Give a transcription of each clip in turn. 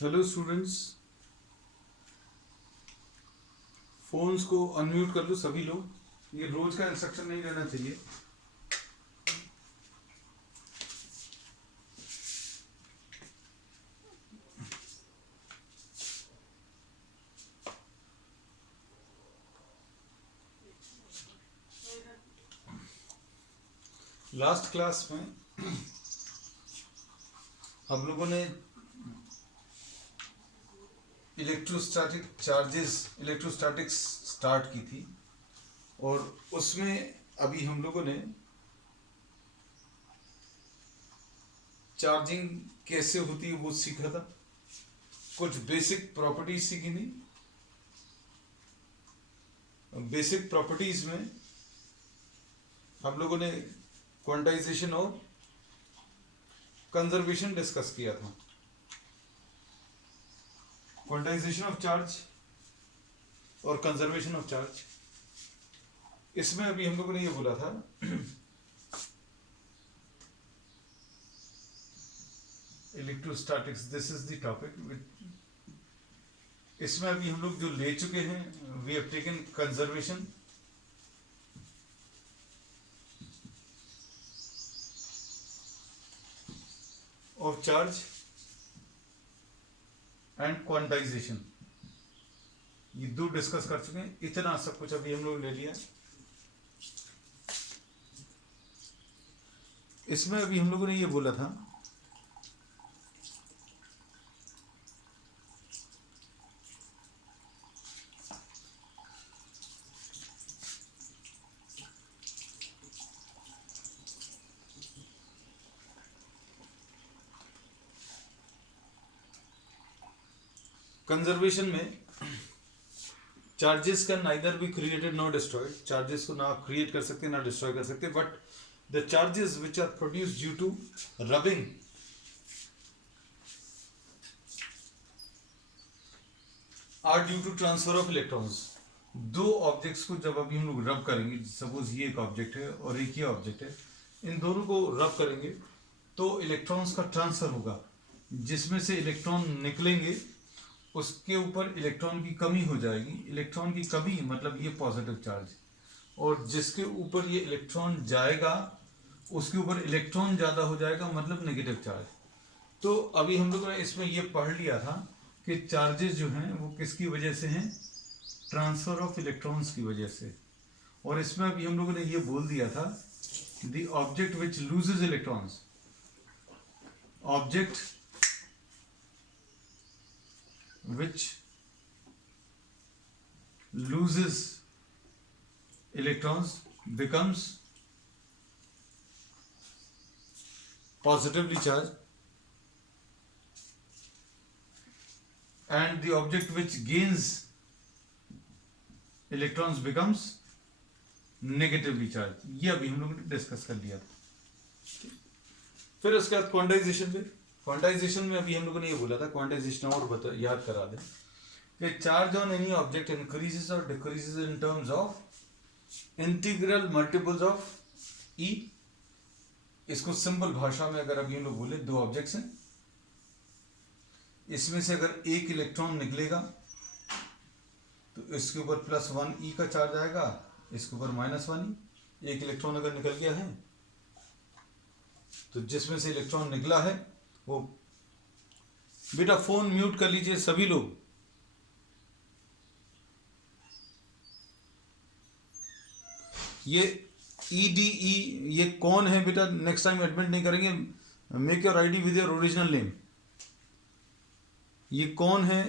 Hello students, phones को unmute कर लो सभी लोग। ये रोज का इंस्ट्रक्शन नहीं रहना चाहिए। लास्ट क्लास में हम लोगों ने इलेक्ट्रोस्टैटिक्स स्टार्ट की थी और उसमें अभी हम लोगों ने चार्जिंग कैसे होती है वो सीखा था। कुछ बेसिक प्रॉपर्टीज सीखी थी। बेसिक प्रॉपर्टीज में हम लोगों ने क्वांटाइजेशन और कंजर्वेशन डिस्कस किया था। क्वांटाइजेशन ऑफ चार्ज और कंजर्वेशन ऑफ चार्ज। इसमें अभी हम लोगों ने ये बोला था electrostatics, this is the topic. इसमें अभी हम लोग जो ले चुके हैं, we have taken conservation, of charge and quantisation. ये दो डिस्कस कर चुके हैं। इतना सब कुछ अभी हम लोग ले लिया। इसमें अभी हम लोगों ने ये बोला था कंजर्वेशन में charges can neither be created not destroyed. Charges को ना क्रिएट कर सकते ना डिस्ट्रॉय कर सकते, but the charges which are produced due to rubbing or due to transfer of electrons. दो ऑब्जेक्ट्स को जब अभी हम लोग रब करेंगे, सपोज ये एक ऑब्जेक्ट है और एक ये ऑब्जेक्ट है, इन दोनों को रब करेंगे तो इलेक्ट्रॉन्स का ट्रांसफर होगा। जिसमें से इलेक्ट्रॉन निकलेंगे उसके ऊपर इलेक्ट्रॉन की कमी हो जाएगी। इलेक्ट्रॉन की कमी मतलब ये पॉजिटिव चार्ज, और जिसके ऊपर ये इलेक्ट्रॉन जाएगा उसके ऊपर इलेक्ट्रॉन ज़्यादा हो जाएगा मतलब नेगेटिव चार्ज। तो अभी हम लोगों ने इसमें ये पढ़ लिया था कि चार्जेस जो हैं वो किसकी वजह से हैं, ट्रांसफर ऑफ इलेक्ट्रॉन्स की वजह से। और इसमें अभी हम लोगों ने ये बोल दिया था the object which loses electrons, object which loses electrons becomes positively charged, and the object which gains electrons becomes negatively charged। ये अभी हम लोगों ने डिस्कस कर लिया था। फिर उसके बाद क्वांटाइजेशन पे, क्वांटाइजेशन में अभी हम लोगों ने ये बोला था, क्वांटाइजेशन और याद करा दें कि charge on any object increases और decreases in terms of integral multiples of e. इसको सिंपल भाषा में अगर अभी हम लोग बोले, दो ऑब्जेक्ट्स हैं, इसमें से अगर एक इलेक्ट्रॉन निकलेगा तो इसके ऊपर +1 ई का चार्ज आएगा, इसके ऊपर -1 ई। एक इलेक्ट्रॉन अगर निकल गया है तो जिसमें से इलेक्ट्रॉन निकला है वो, बेटा फोन म्यूट कर लीजिए सभी लोग। ये EDE ये कौन है बेटा, नेक्स्ट टाइम एडमिट नहीं करेंगे। Make your ID with your original name. ये कौन है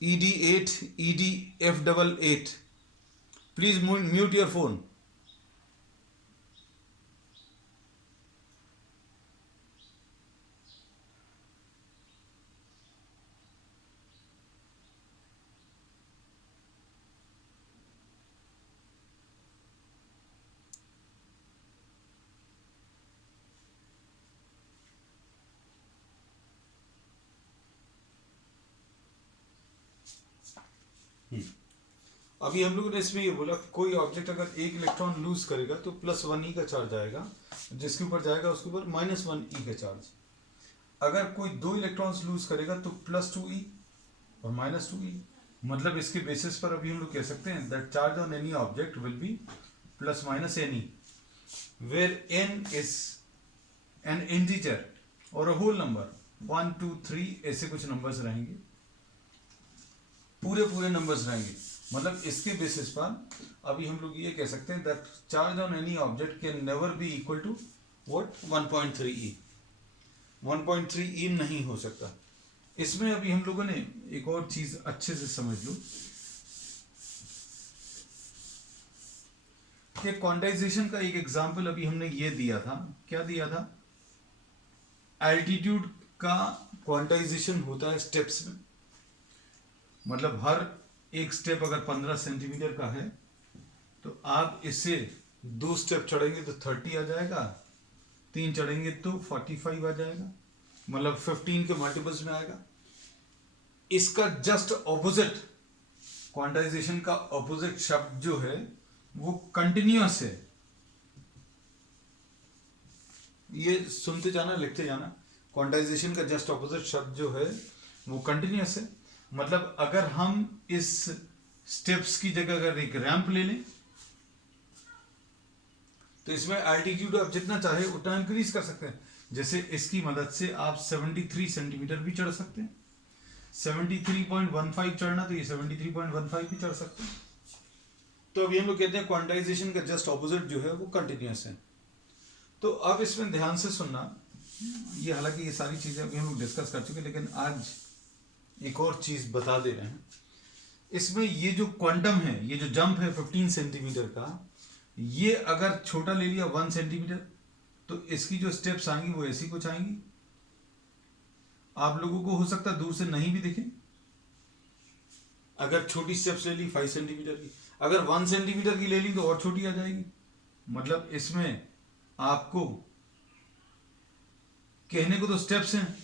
ED8 EDF88? Please mute your phone. अभी हम लोगों ने इसमें ये बोला कोई ऑब्जेक्ट अगर एक इलेक्ट्रॉन लूज करेगा तो +1 ई का चार्ज आएगा, जिसके ऊपर जाएगा उसके ऊपर -1 ई का चार्ज। अगर कोई 2 इलेक्ट्रॉन्स लूज करेगा तो +2e और -2e, मतलब इसके बेसिस पर अभी हम लोग कह सकते हैं that charge on any object will be plus minus n e, where n is an integer और अ होल नंबर, 1 2 3 ऐसे कुछ नंबर्स रहेंगे, पूरे पूरे नंबर्स रहेंगे। मतलब इसके बेसिस पर अभी हम लोग ये कह सकते हैं that charge on any object can never be equal to what 1.3e, 1.3e नहीं हो सकता। इसमें अभी हम लोगों ने एक और चीज अच्छे से समझ लो कि क्वांटाइजेशन का एक एग्जांपल अभी हमने ये दिया था, क्या दिया था, एल्टीट्यूड का क्वांटाइजेशन होता है स्टेप्स में, मतलब हर एक स्टेप अगर 15 सेंटीमीटर का है तो आप इसे 2 स्टेप चढ़ेंगे तो 30 आ जाएगा, 3 चढ़ेंगे तो 45 आ जाएगा, मतलब 15 के मल्टीपल्स में आएगा। इसका जस्ट ऑपोजिट, क्वांटाइजेशन का ऑपोजिट शब्द जो है वो कंटिन्यूअस है। ये सुनते जाना, लिखते जाना। क्वांटाइजेशन का जस्ट ऑपोजिट शब्द जो है वो कंटिन्यूअस है। मतलब अगर हम इस स्टेप्स की जगह अगर एक रैंप ले लें तो इसमें एल्टीट्यूड आप जितना चाहे उतना इंक्रीज कर सकते हैं। जैसे इसकी मदद से आप 73 सेंटीमीटर भी चढ़ सकते हैं, 73.15 चढ़ना तो ये 73.15 भी चढ़ सकते हैं। तो अभी हम लोग कहते हैं क्वांटाइजेशन का जस्ट ऑपोजिट जो है वो कंटिन्यूअस है। तो अब इसमें ध्यान से सुनना, ये हालांकि ये सारी चीजें अभी हम लोग डिस्कस कर चुके हैं, लेकिन आज एक और चीज बता दे रहे हैं। इसमें ये जो क्वांटम है, ये जो जंप है 15 सेंटीमीटर का, ये अगर छोटा ले लिया 1 सेंटीमीटर तो इसकी जो स्टेप्स आएंगी वो ऐसी कुछ आएंगी, आप लोगों को हो सकता है दूर से नहीं भी दिखे। अगर छोटी स्टेप्स ले ली 5 सेंटीमीटर की, अगर 1 सेंटीमीटर की ले ली तो और छोटी आ जाएगी। मतलब इसमें आपको कहने को तो स्टेप्स हैं,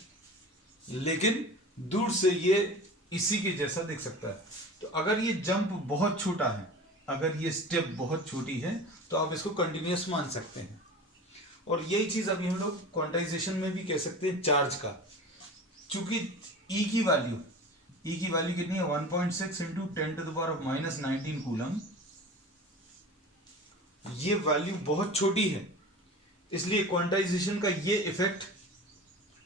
लेकिन दूर से ये इसी के जैसा दिख सकता है। तो अगर ये जंप बहुत छोटा है, अगर ये स्टेप बहुत छोटी है, तो आप इसको कंटिन्यूअस मान सकते हैं। और यही चीज अभी हम लोग क्वांटाइजेशन में भी कह सकते हैं चार्ज का। चूंकि E की वैल्यू कितनी है, 1.6 इंटू 10⁻⁻19 कूलम, ये वैल्यू बहुत छोटी है, इसलिए क्वांटाइजेशन का ये इफेक्ट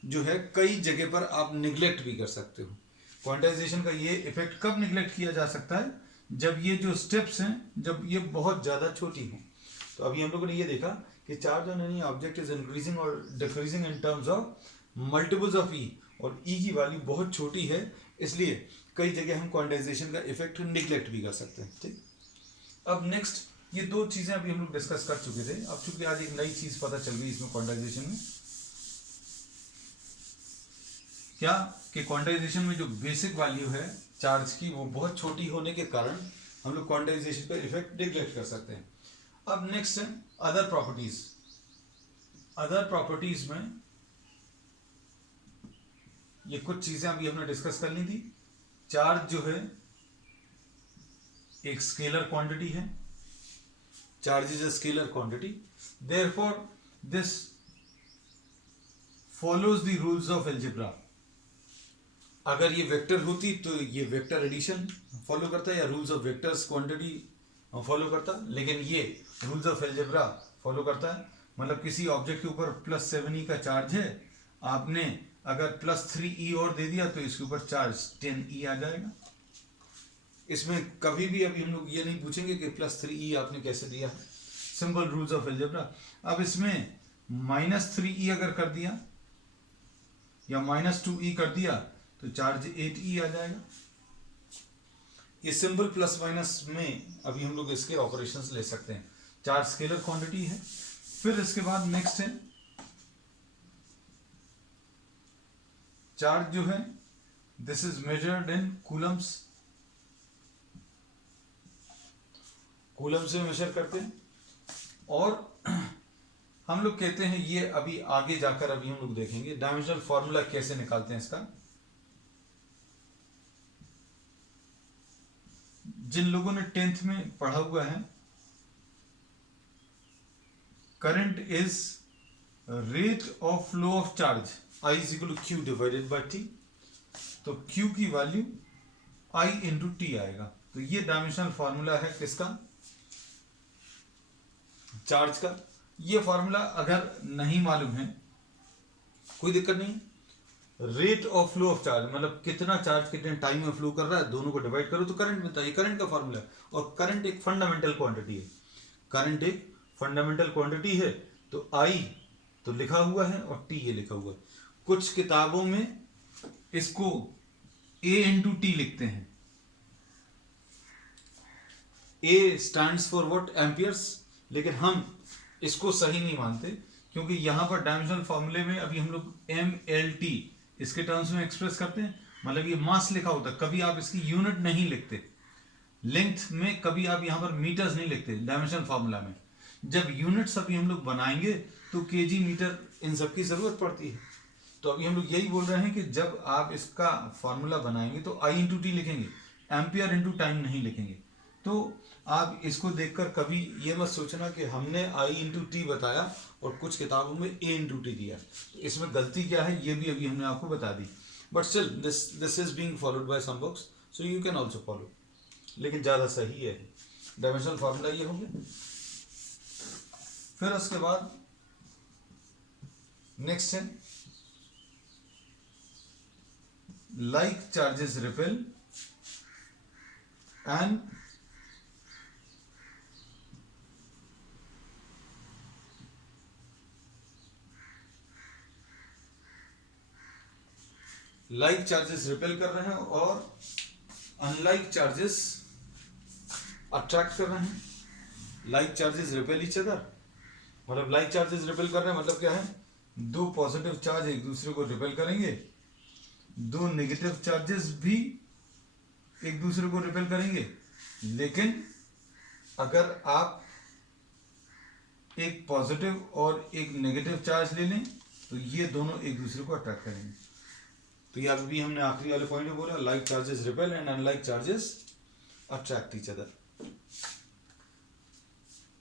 जो है कई जगह पर आप निगलेक्ट भी कर सकते हो। क्वांटाइजेशन का ये इफेक्ट कब निगलेक्ट किया जा सकता है, जब ये जो स्टेप्स हैं जब ये बहुत ज्यादा छोटी हों। तो अभी हम लोगों ने ये देखा कि charge on any object is increasing और decreasing in terms of multiples of E, और E की वैल्यू बहुत छोटी है, इसलिए कई जगह हम क्वांटाइजेशन का इफेक्ट निगलेक्ट भी कर सकते हैं। ठीक, अब नेक्स्ट ये 2 चीजें अभी हम लोग डिस्कस कर चुके थे। अब चूंकि आज एक नई चीज पता चल गई इसमें क्वांटाइजेशन में, क्या कि क्वांटाइजेशन में जो बेसिक वैल्यू है चार्ज की वो बहुत छोटी होने के कारण हम लोग क्वांटाइजेशन का इफेक्ट निगलेक्ट कर सकते हैं। अब नेक्स्ट है अदर प्रॉपर्टीज। अदर प्रॉपर्टीज में ये कुछ चीजें अभी हमने डिस्कस कर ली थी। चार्ज जो है एक स्केलर क्वांटिटी है, charge is a scalar quantity, therefore this follows the rules of algebra. अगर ये वेक्टर होती तो ये वेक्टर एडिशन फॉलो करता है या rules of vectors quantity follow करता, लेकिन ये रूल्स ऑफ अलजेब्रा फॉलो करता है। मतलब किसी ऑब्जेक्ट के ऊपर +7e का चार्ज है, आपने अगर +3e और दे दिया तो इसके ऊपर चार्ज 10e आ जाएगा। इसमें कभी भी अभी हम लोग ये नहीं पूछेंगे कि +3e आपने कैसे दिया, सिंपल रूल्स ऑफ अलजेब्रा। अब इसमें -3e अगर कर दिया या -2e कर दिया तो चार्ज 8e आ जाएगा। ये सिंपल प्लस माइनस में अभी हम लोग इसके ऑपरेशंस ले सकते हैं। चार्ज स्केलर क्वांटिटी है। फिर इसके बाद नेक्स्ट है चार्ज जो है this is measured in Coulomb's, coulomb से मेजर करते हैं। और हम लोग कहते हैं ये अभी आगे जाकर अभी हम लोग देखेंगे डायमेंशनल फॉर्मूला कैसे निकालते हैं इसका। जिन लोगों ने 10th में पढ़ा हुआ है, current is rate of flow of charge, I is equal to Q divided by T. तो क्यू की वैल्यू आई इंटू टी आएगा। तो ये डायमेंशनल फॉर्मूला है किसका, चार्ज का। ये फॉर्मूला अगर नहीं मालूम है कोई दिक्कत नहीं, rate of flow of charge मतलब कितना चार्ज कितने टाइम में फ्लो कर रहा है, दोनों को डिवाइड करो तो करंट मिलता है। ये करंट का फॉर्मूला है, और करंट एक फंडामेंटल क्वांटिटी है। करंट एक फंडामेंटल क्वांटिटी है, तो आई तो लिखा हुआ है और टी ये लिखा हुआ है। कुछ किताबों में इसको ए इंटू टी लिखते हैं। ए स्टैंड्स फॉर व्हाट, एम्पियर्स। लेकिन हम इसको सही नहीं मानते, क्योंकि यहां पर डायमेंशनल फॉर्मूले में अभी हम लोग एम एल टी इसके टर्म्स में एक्सप्रेस करते हैं। मतलब ये मास लिखा होता है, कभी आप इसकी यूनिट नहीं लिखते। लेंथ में कभी आप यहां पर मीटर्स नहीं लिखते डायमेंशनल फॉर्मूला में। जब यूनिट्स अभी हम लोग बनाएंगे तो केजी मीटर इन सब की जरूरत पड़ती है। तो अभी हम लोग यही बोल रहे हैं कि जब आप इसका फॉर्मूला बनाएंगे तो आई इंटू टी लिखेंगे, एम्पियर इंटू टाइम नहीं लिखेंगे। तो आप इसको देखकर कभी ये मत सोचना कि हमने आई इंटू टी बताया और कुछ किताबों में ए इंटू टी दिया। तो इसमें गलती क्या है ये भी अभी हमने आपको बता दी। But still this is being followed by some books, so you can also follow, लेकिन ज़्यादा सही है। डायमेंशनल फार्मूला ये होंगे। फिर उसके बाद नेक्स्ट है like charges repel and like charges repel कर रहे हैं और unlike charges attract कर रहे हैं। like charges repel each other मतलब like charges repel कर रहे हैं मतलब क्या है, दो पॉजिटिव चार्ज एक दूसरे को रिपेल करेंगे, दो नेगेटिव चार्जेस भी एक दूसरे को रिपेल करेंगे। लेकिन अगर आप एक पॉजिटिव और एक नेगेटिव चार्ज ले लें तो ये दोनों एक दूसरे को अट्रैक्ट करेंगे। तो ये अभी हमने आखिरी वाले पॉइंट में बोला, like charges repel and unlike charges attract each other.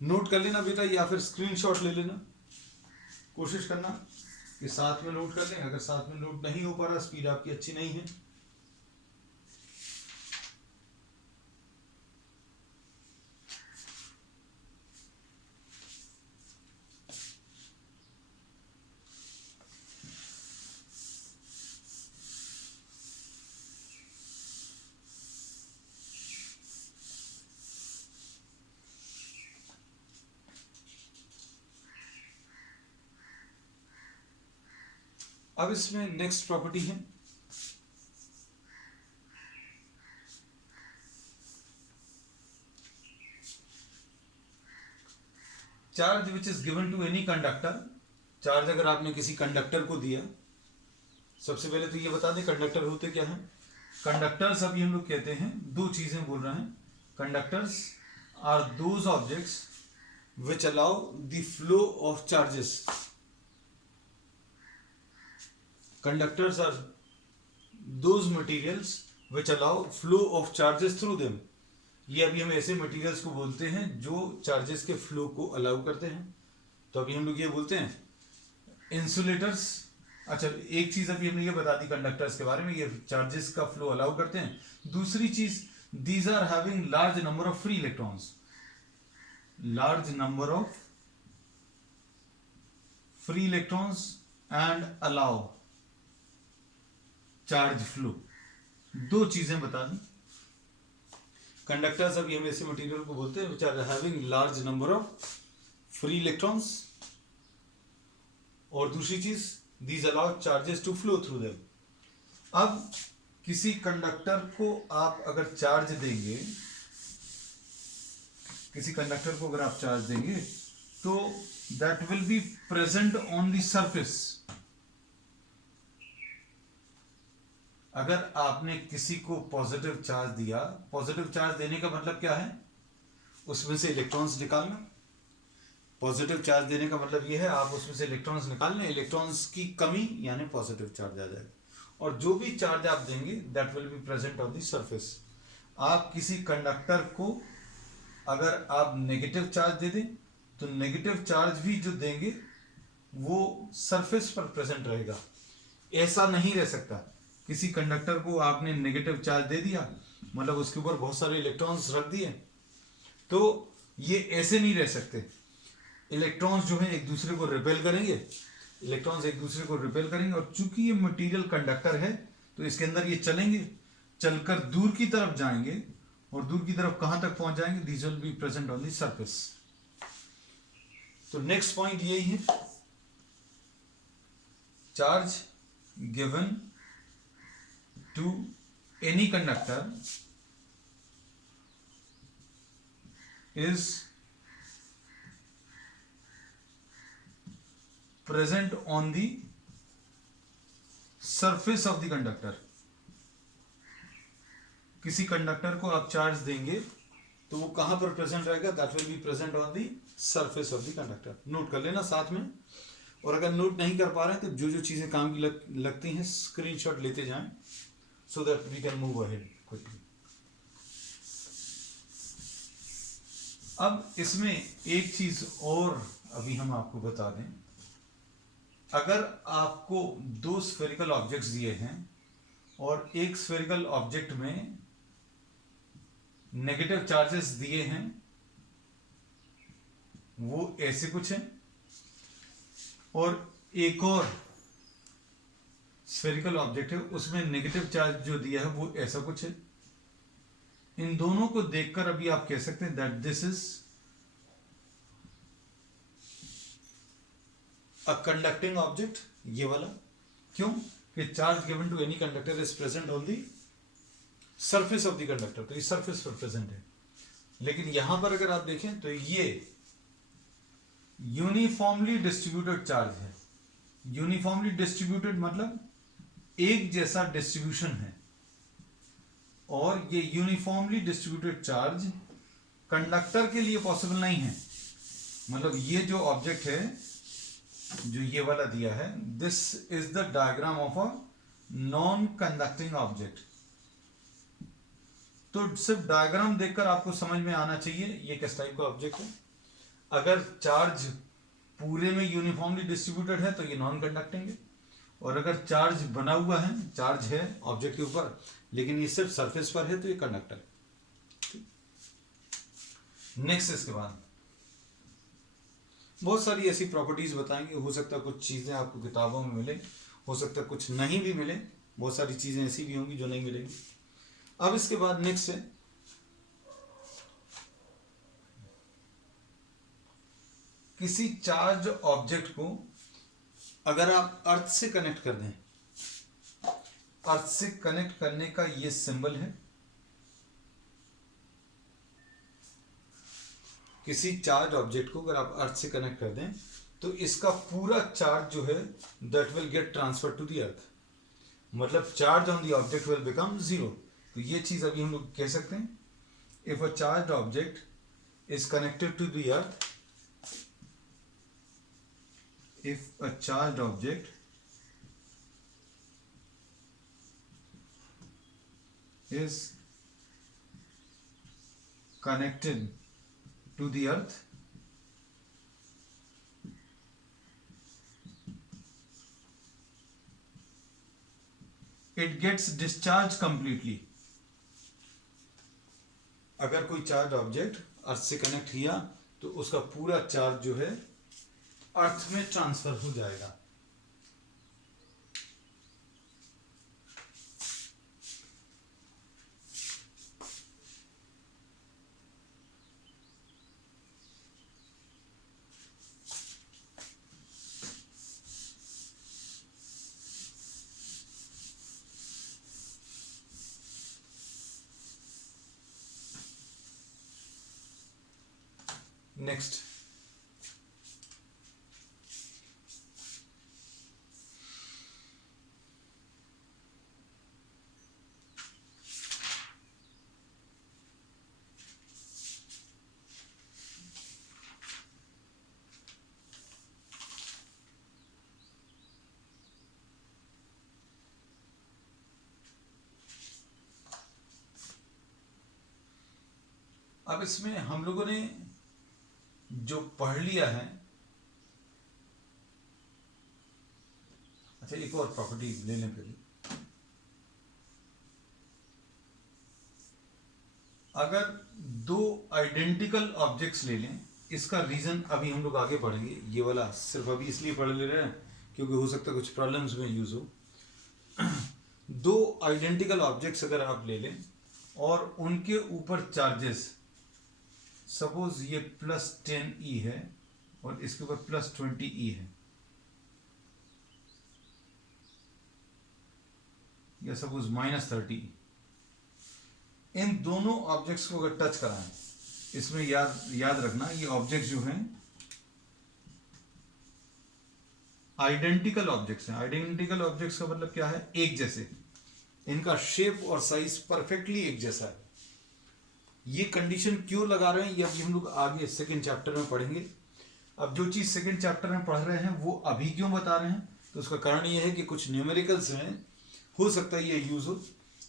Note कर लेना बेटा, या फिर स्क्रीनशॉट ले लेना, कोशिश करना कि साथ में नोट कर लें। अगर साथ में नोट नहीं हो पा रहा, स्पीड आपकी अच्छी नहीं है, अब इसमें नेक्स्ट प्रॉपर्टी है charge which is given to any conductor. Charge अगर आपने किसी कंडक्टर को दिया, सबसे पहले तो ये बता दें कंडक्टर होते क्या हैं। कंडक्टर्स अभी हम लोग कहते हैं, दो चीजें बोल रहे हैं। Conductors are those objects which allow the flow of charges. Conductors are those materials which allow flow of charges through them। ये अभी हम ऐसे मटेरियल्स को बोलते हैं जो चार्जेस के फ्लो को अलाउ करते हैं। तो अभी हम लोग ये बोलते हैं इंसुलेटर्स। अच्छा, एक चीज अभी हमने ये बता दी कंडक्टर्स के बारे में, ये चार्जेस का फ्लो अलाउ करते हैं। दूसरी चीज, these are having large number of free electrons. Large number of free electrons and allow charge flow. दो चीजें बता दी। कंडक्टर्स अभी हम ऐसे मटेरियल को बोलते हैं which are having large number of free electrons, और दूसरी चीज these allow charges to flow through them. अब किसी कंडक्टर को आप अगर चार्ज देंगे, किसी कंडक्टर को अगर आप चार्ज देंगे तो that will be present on the surface. अगर आपने किसी को पॉजिटिव चार्ज दिया, पॉजिटिव चार्ज देने का मतलब क्या है, उसमें से इलेक्ट्रॉन्स निकालना। पॉजिटिव चार्ज देने का मतलब यह है आप उसमें से इलेक्ट्रॉन्स निकाल लें, इलेक्ट्रॉन्स की कमी यानी पॉजिटिव चार्ज आ जाएगा, और जो भी चार्ज आप देंगे that will be present on the surface. आप किसी कंडक्टर को अगर आप नेगेटिव चार्ज दे दें तो नेगेटिव चार्ज भी जो देंगे वो सरफेस पर प्रेजेंट रहेगा। ऐसा नहीं रह सकता। किसी कंडक्टर को आपने नेगेटिव चार्ज दे दिया, मतलब उसके ऊपर बहुत सारे इलेक्ट्रॉन्स रख दिए, तो ये ऐसे नहीं रह सकते। इलेक्ट्रॉन्स जो है एक दूसरे को रिपेल करेंगे, इलेक्ट्रॉन्स एक दूसरे को रिपेल करेंगे, और चूंकि ये मटेरियल कंडक्टर है तो इसके अंदर ये चलेंगे, चलकर दूर की तरफ जाएंगे, और दूर की तरफ कहां तक पहुंच जाएंगे, these will be present on the surface. तो नेक्स्ट पॉइंट यही है, charge given to any conductor is present on the surface of the conductor। किसी कंडक्टर को आप चार्ज देंगे तो वो कहां पर प्रेजेंट रहेगा, that will be present on the surface of the conductor. Note कर लेना साथ में, और अगर नोट नहीं कर पा रहे हैं तो जो जो चीजें काम की लगती हैं स्क्रीनशॉट लेते जाएं, so that we can move ahead quickly. अब इसमें एक चीज और अभी हम आपको बता दें, अगर आपको दो स्फेरिकल ऑब्जेक्ट्स दिए हैं और एक स्फेरिकल ऑब्जेक्ट में नेगेटिव चार्जेस दिए हैं, वो ऐसे कुछ है, और एक और स्फेरिकल ऑब्जेक्ट है उसमें नेगेटिव चार्ज जो दिया है वो ऐसा कुछ है, इन दोनों को देखकर अभी आप कह सकते हैं that this is a conducting object, ये वाला। क्यों कि charge given to any conductor is present on the surface of the conductor, तो ये सरफेस पर प्रेजेंट है। लेकिन यहां पर अगर आप देखें तो ये यूनिफॉर्मली डिस्ट्रीब्यूटेड चार्ज है। यूनिफॉर्मली डिस्ट्रीब्यूटेड मतलब एक जैसा डिस्ट्रीब्यूशन है, और ये यूनिफॉर्मली डिस्ट्रीब्यूटेड चार्ज कंडक्टर के लिए पॉसिबल नहीं है। मतलब ये जो ऑब्जेक्ट है जो ये वाला दिया है, this is the diagram of a non conducting object. तो सिर्फ डायग्राम देखकर आपको समझ में आना चाहिए ये किस टाइप का ऑब्जेक्ट है। अगर चार्ज पूरे में यूनिफॉर्मली डिस्ट्रीब्यूटेड है तो ये नॉन कंडक्टिंग है, और अगर चार्ज बना हुआ है, चार्ज है ऑब्जेक्ट के ऊपर लेकिन ये सिर्फ सरफेस पर है, तो ये कंडक्टर है। नेक्स्ट इसके बाद बहुत सारी ऐसी प्रॉपर्टीज बताएंगे। हो सकता है कुछ चीजें आपको किताबों में मिले, हो सकता है कुछ नहीं भी मिले, बहुत सारी चीजें ऐसी भी होंगी जो नहीं मिलेंगी। अब इसके बाद नेक्स्ट है किसी चार्ज ऑब्जेक्ट को अगर आप अर्थ से कनेक्ट कर दें, अर्थ से कनेक्ट करने का ये सिंबल है। किसी चार्ज ऑब्जेक्ट को अगर आप अर्थ से कनेक्ट कर दें तो इसका पूरा चार्ज जो है that will get transfer to the earth, मतलब charge on the object will become zero. तो ये चीज अभी हम लोग कह सकते हैं, if a charge object is connected to the earth, if a charged object is connected to the earth, it gets discharged completely। अगर कोई चार्ज ऑब्जेक्ट अर्थ से कनेक्ट किया तो उसका पूरा चार्ज जो है अर्थ में ट्रांसफर हो जाएगा। नेक्स्ट अब इसमें हम लोगों ने जो पढ़ लिया है, अच्छा, एक और प्रॉपर्टी ले लें पहले। अगर दो आइडेंटिकल ऑब्जेक्ट्स ले लें, इसका रीजन अभी हम लोग आगे पढ़ेंगे, ये वाला सिर्फ अभी इसलिए पढ़ ले रहे हैं क्योंकि हो सकता है कुछ प्रॉब्लम्स में यूज हो। दो आइडेंटिकल ऑब्जेक्ट्स अगर आप ले लें और उनके ऊपर चार्जेस, सपोज ये +10e है और इसके ऊपर +20e है, या सपोज -30, इन दोनों ऑब्जेक्ट्स को अगर टच कराएं, इसमें याद रखना ये ऑब्जेक्ट्स जो हैं आइडेंटिकल ऑब्जेक्ट्स हैं। आइडेंटिकल ऑब्जेक्ट्स का मतलब क्या है? एक जैसे, इनका शेप और साइज परफेक्टली एक जैसा है। ये कंडीशन क्यों लगा रहे हैं ये अभी हम लोग आगे सेकंड चैप्टर में पढ़ेंगे। अब जो चीज सेकंड चैप्टर में पढ़ रहे हैं वो अभी क्यों बता रहे हैं, तो उसका कारण ये है कि कुछ न्यूमेरिकल्स हैं, हो सकता है ये यूज हो।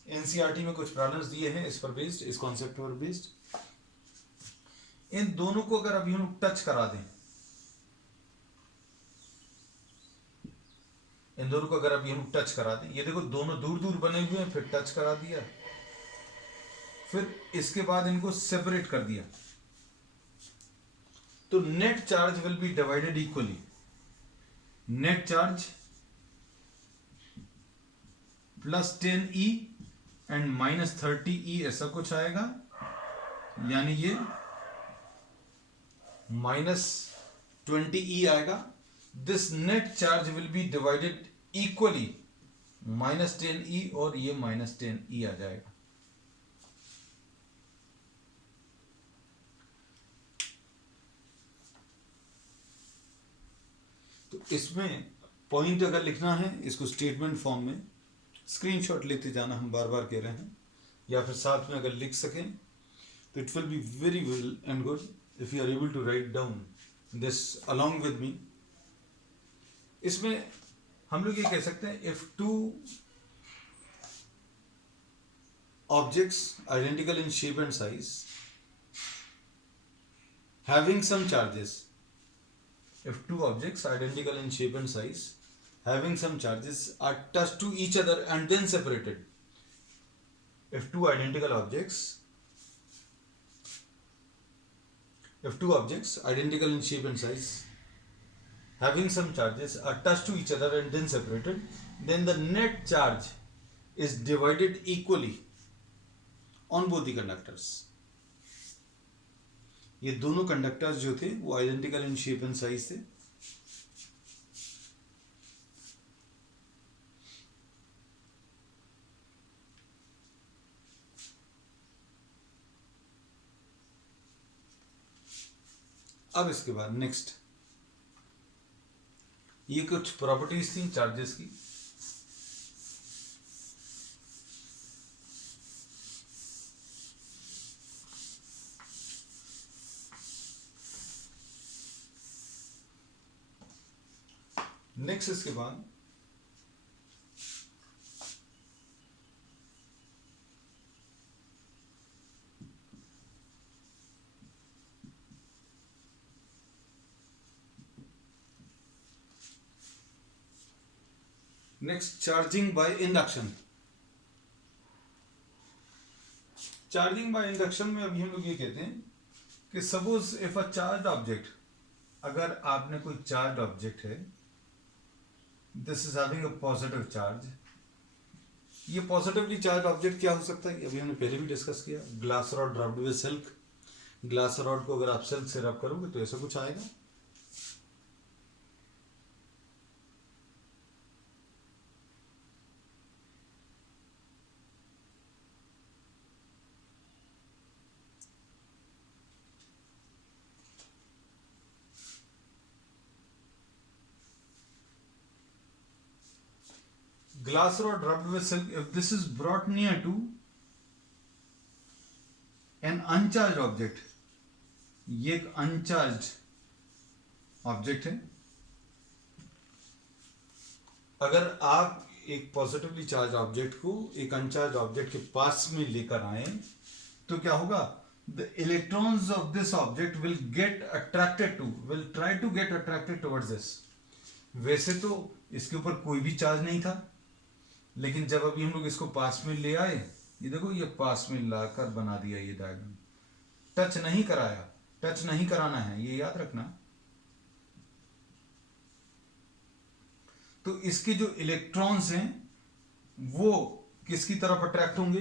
एनसीईआरटी में कुछ प्रॉब्लम्स दिए हैं इस पर बेस्ड, इस कॉन्सेप्ट पर बेस्ड। इन दोनों को अगर अभी हम लोग टच करा दें, इन दोनों को अगर अभी हम टच करा दें, ये देखो दोनों दूर दूर बने हुए हैं, फिर टच करा दिया, फिर इसके बाद इनको सेपरेट कर दिया, तो net charge will be divided equally. Net charge +10e and -30e ऐसा कुछ आएगा, यानी ये -20e आएगा। This net charge will be divided equally, -10e और ये -10e आ जाएगा। तो इसमें पॉइंट अगर लिखना है इसको स्टेटमेंट फॉर्म में स्क्रीनशॉट लेते जाना, हम बार बार कह रहे हैं, या फिर साथ में अगर लिख सकें तो it will be very well and good if you are able to write down this along with me. इसमें हम लोग ये कह सकते हैं, if two objects identical in shape and size having some charges, if two objects identical in shape and size having some charges are touched to each other and then separated, if two objects identical in shape and size having some charges are touched to each other and then separated, then the net charge is divided equally on both the conductors. ये दोनों conductors जो थे वो identical in shape and size थे। अब इसके बाद next, ये कुछ प्रॉपर्टीज थी चार्जेस की। नेक्स्ट इसके बाद charging by induction. Charging by induction में अभी हम लोग ये कहते हैं कि suppose if a charge object, अगर आपने कोई चार्ज ऑब्जेक्ट है, this is having a positive charge. ये पॉजिटिवली चार्ज ऑब्जेक्ट क्या हो सकता है, अभी हमने पहले भी डिस्कस किया, glass rod rubbed with silk. Glass rod को अगर आप सिल्क से रब करोगे तो ऐसा कुछ आएगा। Glass rod rubbed with silk, if this is brought near to an uncharged object, ये एक अनचार्ज ऑब्जेक्ट है, अगर आप एक पॉजिटिवली चार्ज ऑब्जेक्ट को एक अनचार्ज ऑब्जेक्ट के पास में लेकर आए तो क्या होगा, the electrons of this object will try to get attracted towards this, वैसे तो इसके ऊपर कोई भी चार्ज नहीं था, लेकिन जब अभी हम लोग इसको पास में ले आए, ये देखो ये पास में लाकर बना दिया ये डायग्राम, टच नहीं कराया, टच नहीं कराना है, ये याद रखना। तो इसके जो इलेक्ट्रॉन्स हैं वो किसकी तरफ अट्रैक्ट होंगे,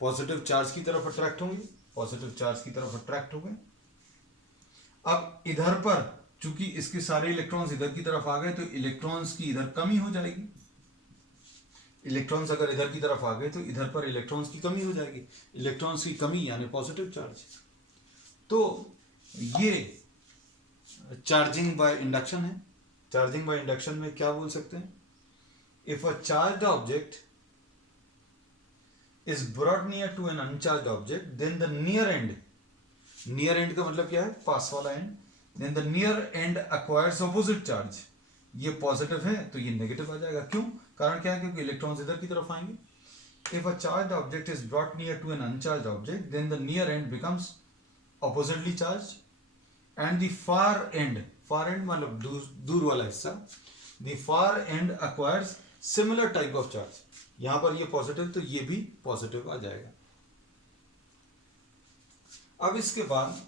पॉजिटिव चार्ज की तरफ अट्रैक्ट होंगे, पॉजिटिव चार्ज की तरफ अट्रैक्ट हो गए। अब इधर पर चूंकि इसके सारे इलेक्ट्रॉन्स इधर की तरफ आ गए तो इलेक्ट्रॉन्स की इधर कमी हो जाएगी। इलेक्ट्रॉन्स अगर इधर की तरफ आ गए तो इधर पर इलेक्ट्रॉन्स की कमी हो जाएगी, इलेक्ट्रॉन्स की कमी यानी पॉजिटिव चार्ज। तो ये चार्जिंग बाय इंडक्शन है। चार्जिंग बाय इंडक्शन में क्या बोल सकते हैं, if a charged object is brought near to an uncharged object, then the near end का मतलब क्या है, पास वाला and, then the near end acquires opposite charge। ये पॉजिटिव है तो ये नेगेटिव आ जाएगा, क्यों, कारण क्या है, क्योंकि इलेक्ट्रॉन्स इधर की तरफ आएंगे। if a charged object is brought near to an uncharged object, then the near end becomes oppositely charged and the far end मतलब दूर वाला हिस्सा, the far end acquires similar type of charge। यहां पर ये पॉजिटिव तो ये भी पॉजिटिव आ जाएगा। अब इसके बाद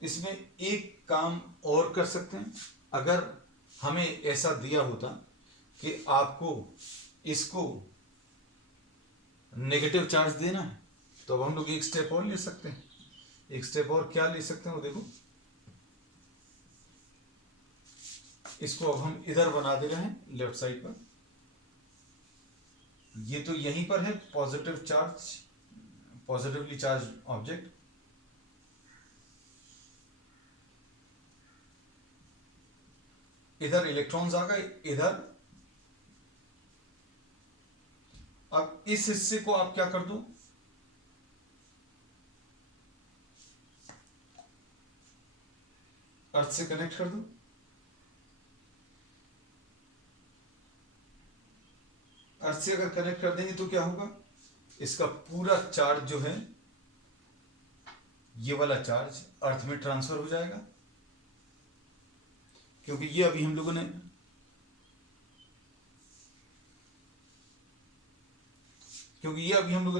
इसमें एक काम और कर सकते हैं, अगर हमें ऐसा दिया होता कि आपको इसको नेगेटिव चार्ज देना है, तो अब हम लोग एक स्टेप और ले सकते हैं। एक स्टेप और क्या ले सकते हैं, वो देखो, इसको अब हम इधर बना दे रहे हैं लेफ्ट साइड पर। ये तो यहीं पर है positive charge, positively charge object, इधर इलेक्ट्रॉन्स आ गए इधर। अब इस हिस्से को आप क्या कर दो, अर्थ से कनेक्ट कर दो। अर्थ से अगर कनेक्ट कर देंगे तो क्या होगा, इसका पूरा चार्ज जो है, ये वाला चार्ज अर्थ में ट्रांसफर हो जाएगा, क्योंकि ये अभी हम लोगों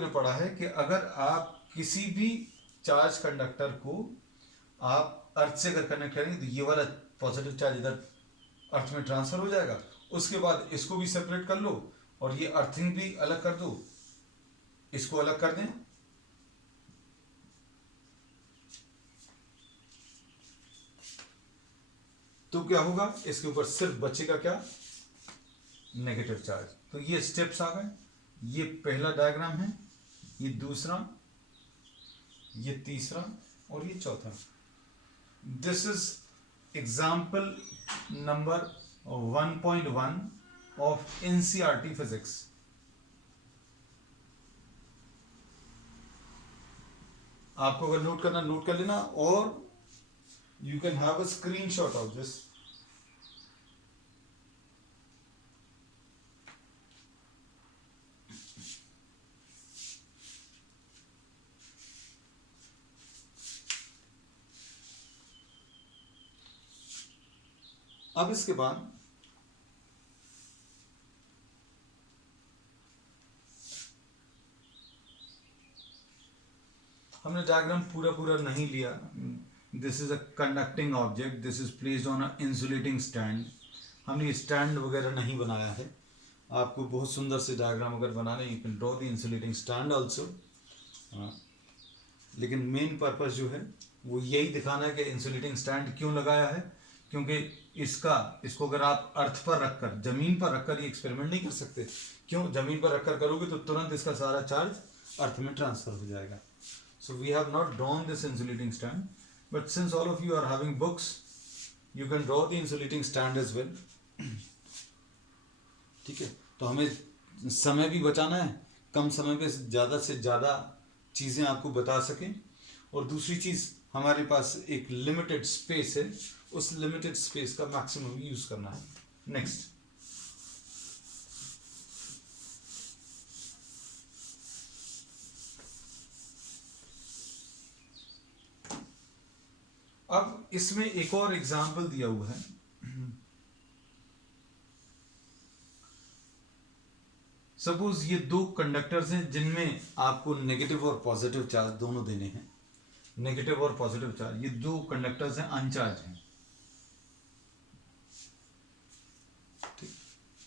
ने पढ़ा है कि अगर आप किसी भी चार्ज कंडक्टर को आप अर्थ से अगर कनेक्ट करेंगे तो ये वाला पॉजिटिव चार्ज इधर अर्थ में ट्रांसफर हो जाएगा। उसके बाद इसको भी सेपरेट कर लो और ये अर्थिंग भी अलग कर दो, इसको अलग कर दें, तो क्या होगा, इसके ऊपर सिर्फ बचेगा क्या, नेगेटिव चार्ज। तो ये स्टेप्स आ गए, ये पहला डायग्राम है, ये दूसरा, ये तीसरा और ये चौथा। This is example number 1.1 of NCERT physics. आपको अगर नोट करना नोट कर लेना, और you can have a screenshot of this। अब इसके बाद हमने डायग्राम पूरा नहीं लिया। This is a conducting object, this is placed on a insulating stand. हमने स्टैंड वगैरह नहीं बनाया है। आपको बहुत सुंदर से डायग्राम अगर बनाने, you can draw the insulating stand also. लेकिन मेन पर्पस जो है वो यही दिखाना है कि इंसुलेटिंग स्टैंड क्यों लगाया है, क्योंकि इसको अगर आप अर्थ पर रखकर, जमीन पर रखकर ये एक्सपेरिमेंट नहीं कर सकते। क्यों, जमीन पर रखकर करोगे तो तुरंत इसका सारा चार्ज अर्थ में ट्रांसफर हो जाएगा। So we have not drawn this insulating stand, but since all of you are having books, you can draw the insulating stand as well। ठीक है, तो हमें समय भी बचाना है, कम समय में ज़्यादा से ज़्यादा चीज़ें आपको बता सकें। और दूसरी चीज़, हमारे पास एक लिमिटेड स्पेस है, उस लिमिटेड स्पेस का मैक्सिमम यूज़ करना है। नेक्स्ट, अब इसमें एक और एग्जाम्पल दिया हुआ है सपोज ये दो कंडक्टर्स हैं जिनमें आपको नेगेटिव और पॉजिटिव चार्ज दोनों देने हैं, नेगेटिव और पॉजिटिव चार्ज, ये दो कंडक्टर्स हैं, अनचार्ज हैं। ठीक,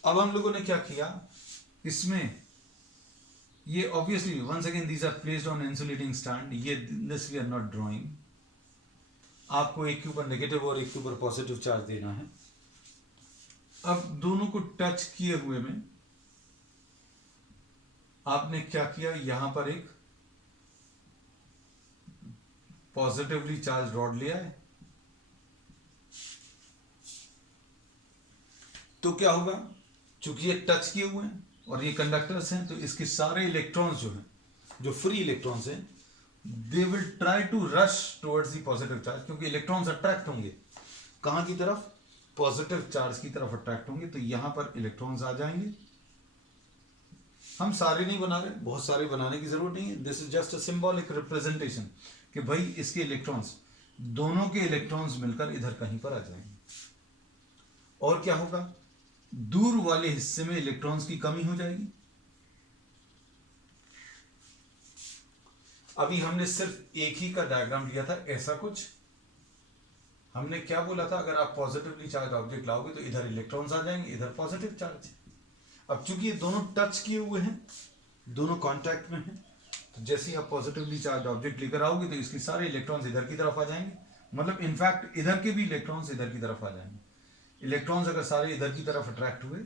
अब हम लोगों ने क्या किया इसमें, ये obviously once again these are placed on insulating stand, ये this we are not drawing. आपको एक के ऊपर नेगेटिव और एक के ऊपर पॉजिटिव चार्ज देना है। अब दोनों को टच किए हुए में आपने क्या किया, यहां पर एक पॉजिटिवली चार्ज रॉड लिया है, तो क्या होगा, चूंकि ये टच किए हुए हैं और ये कंडक्टर्स हैं, तो इसके सारे इलेक्ट्रॉन्स जो हैं, जो फ्री इलेक्ट्रॉन्स हैं, they will try to rush towards the positive charge, क्योंकि इलेक्ट्रॉन्स अट्रैक्ट होंगे कहां की तरफ, पॉजिटिव चार्ज की तरफ अट्रैक्ट होंगे, तो यहां पर इलेक्ट्रॉन्स आ जाएंगे। हम सारे नहीं बना रहे, बहुत सारे बनाने की जरूरत नहीं है, this is just a symbolic representation कि भाई इसके इलेक्ट्रॉन्स, दोनों के इलेक्ट्रॉन्स मिलकर इधर कहीं पर आ जाएंगे। और क्या होगा, दूर वाले हिस्से में इलेक्ट्रॉन्स की कमी हो जाएगी। अभी हमने सिर्फ एक ही का डायग्राम लिया था, ऐसा कुछ हमने क्या बोला था, अगर आप पॉजिटिवली चार्ज ऑब्जेक्ट लाओगे तो इधर इलेक्ट्रॉन्स आ जाएंगे, इधर पॉजिटिव चार्ज। अब चूंकि ये दोनों टच किए हुए हैं, दोनों कांटेक्ट में हैं, तो जैसे ही आप पॉजिटिवली चार्ज ऑब्जेक्ट लेकर आओगे तो इसके सारे इलेक्ट्रॉन्स इधर की तरफ आ जाएंगे, मतलब इनफैक्ट इधर के भी इलेक्ट्रॉन्स इधर की तरफ आ जाएंगे। इलेक्ट्रॉन्स अगर सारे इधर की तरफ अट्रैक्ट हुए,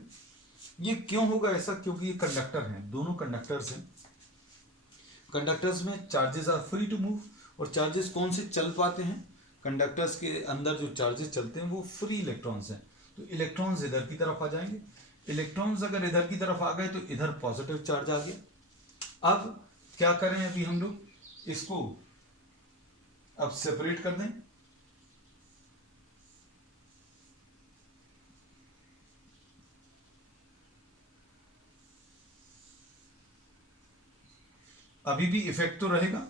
ये क्यों होगा ऐसा, क्योंकि ये कंडक्टर हैं, दोनों कंडक्टर्स हैं, कंडक्टर्स में charges are free to move, और चार्जेस कौन से चल पाते हैं, कंडक्टर्स के अंदर जो चार्जेस चलते हैं वो फ्री इलेक्ट्रॉन्स हैं, तो इलेक्ट्रॉन्स इधर की तरफ आ जाएंगे। इलेक्ट्रॉन्स अगर इधर की तरफ आ गए तो इधर पॉजिटिव चार्ज आ गया। अब क्या करें, अभी हम लोग इसको अब सेपरेट कर दें। अभी भी इफेक्ट तो रहेगा,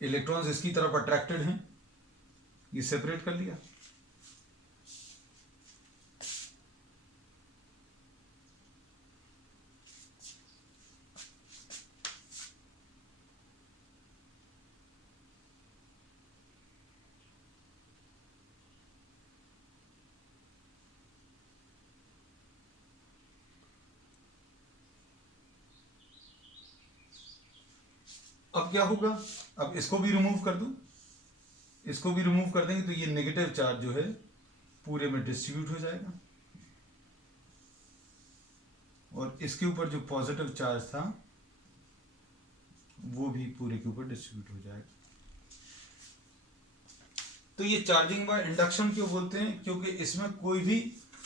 इलेक्ट्रॉन्स इसकी तरफ अट्रैक्टेड हैं, ये सेपरेट कर लिया। अब क्या होगा, अब इसको भी रिमूव कर दूं, इसको भी रिमूव कर देंगे तो ये नेगेटिव चार्ज जो है पूरे में डिस्ट्रीब्यूट हो जाएगा, और इसके ऊपर जो पॉजिटिव चार्ज था वो भी पूरे के ऊपर डिस्ट्रीब्यूट हो जाएगा। तो ये चार्जिंग बाय इंडक्शन क्यों बोलते हैं, क्योंकि इसमें कोई भी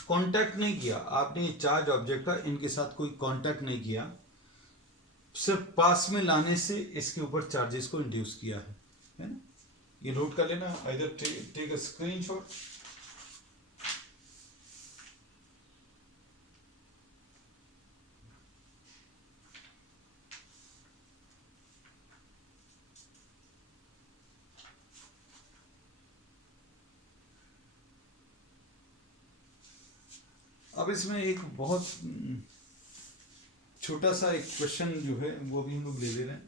कांटेक्ट नहीं किया आपने, ये चार्ज ऑब्जेक्ट का इनके साथ कोई कांटेक्ट नहीं किया, सिर्फ पास में लाने से इसके ऊपर चार्जेस को इंड्यूस किया है ना। ये नोट कर लेना, आइदर टेक अ स्क्रीनशॉट। अब इसमें एक बहुत छोटा सा एक क्वेश्चन जो है वो भी हम लोग ले ले रहे हैं।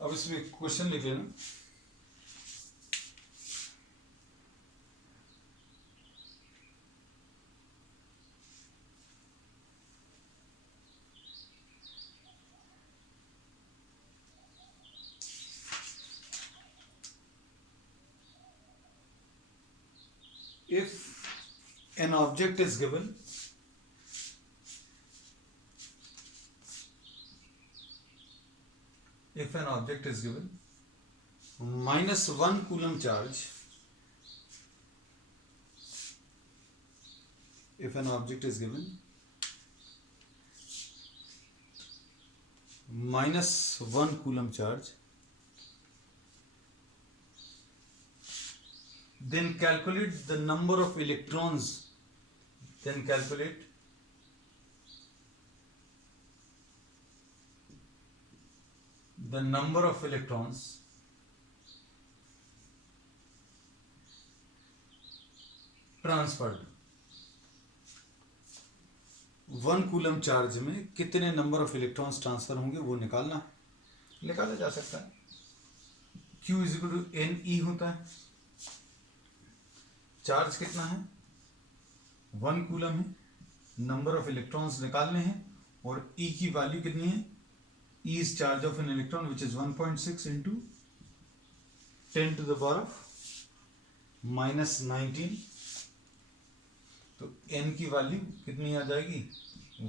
अब इसमें क्वेश्चन लिख लेना, if an object is given, if an object is given -1 coulomb charge if an object is given -1 coulomb charge, then calculate the number of electrons, then calculate the number of electrons transferred. 1 coulomb charge में कितने number of electrons transfer होंगे वो निकाला जा सकता है. Q is equal to NE होता है. चार्ज कितना है? 1 कूलम है. नंबर ऑफ इलेक्ट्रॉन्स निकालने हैं और E की वैल्यू कितनी है? E is charge of an electron which is 1.6 into 10 to the power of -19. तो n की वैल्यू कितनी आ जाएगी?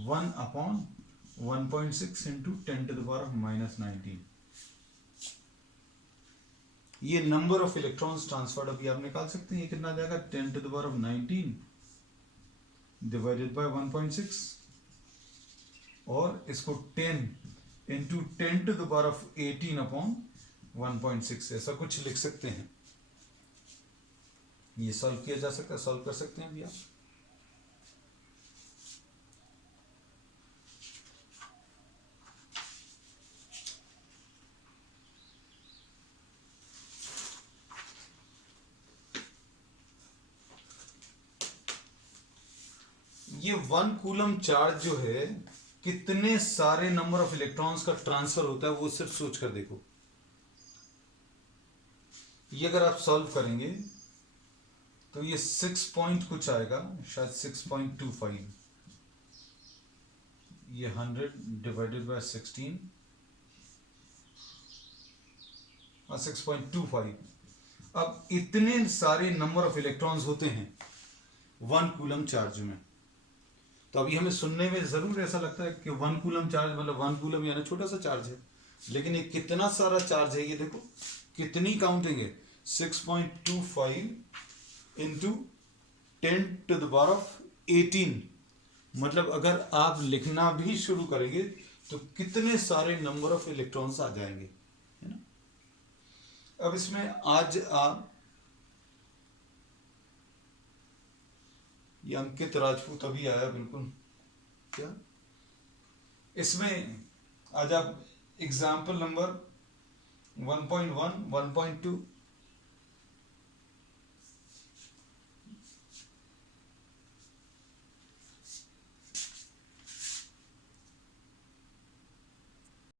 1/1.6 into 10 to the power of -19. ये नंबर ऑफ इलेक्ट्रॉन्स ट्रांसफर्ड अभी आप निकाल सकते हैं. ये कितना आ जाएगा? 10 to the power of 19 divided by 1.6 और इसको 10 into 10 to the power of 18 upon 1.6 ऐसा कुछ लिख सकते हैं. ये सॉल्व किया जा सकता है, सॉल्व कर सकते हैं अभी आप. ये 1 कूलम चार्ज जो है कितने सारे नंबर ऑफ इलेक्ट्रॉन्स का ट्रांसफर होता है वो सिर्फ सोच कर देखो. ये अगर आप सॉल्व करेंगे तो ये 6 पॉइंट कुछ आएगा, शायद 6.25. ये 100 डिवाइडेड बाय 16 और 6.25. अब इतने सारे नंबर ऑफ इलेक्ट्रॉन्स होते हैं 1 कूलम चार्ज में. तो अभी हमें सुनने में जरूर ऐसा लगता है कि 1 कूलम चार्ज मतलब 1 कूलम यानी छोटा सा चार्ज है, लेकिन ये कितना सारा चार्ज है. ये देखो कितनी काउंटिंग है. 6.25 into 10 to the power of 18. मतलब अगर आप लिखना भी शुरू करेंगे तो कितने सारे नंबर ऑफ इलेक्ट्रॉन्स आ जाएंगे, है ना. अब इसमें आज आप ये अंकित राजपूत अभी आया बिल्कुल. क्या इसमें आज आप एग्जाम्पल नंबर 1.1, 1.2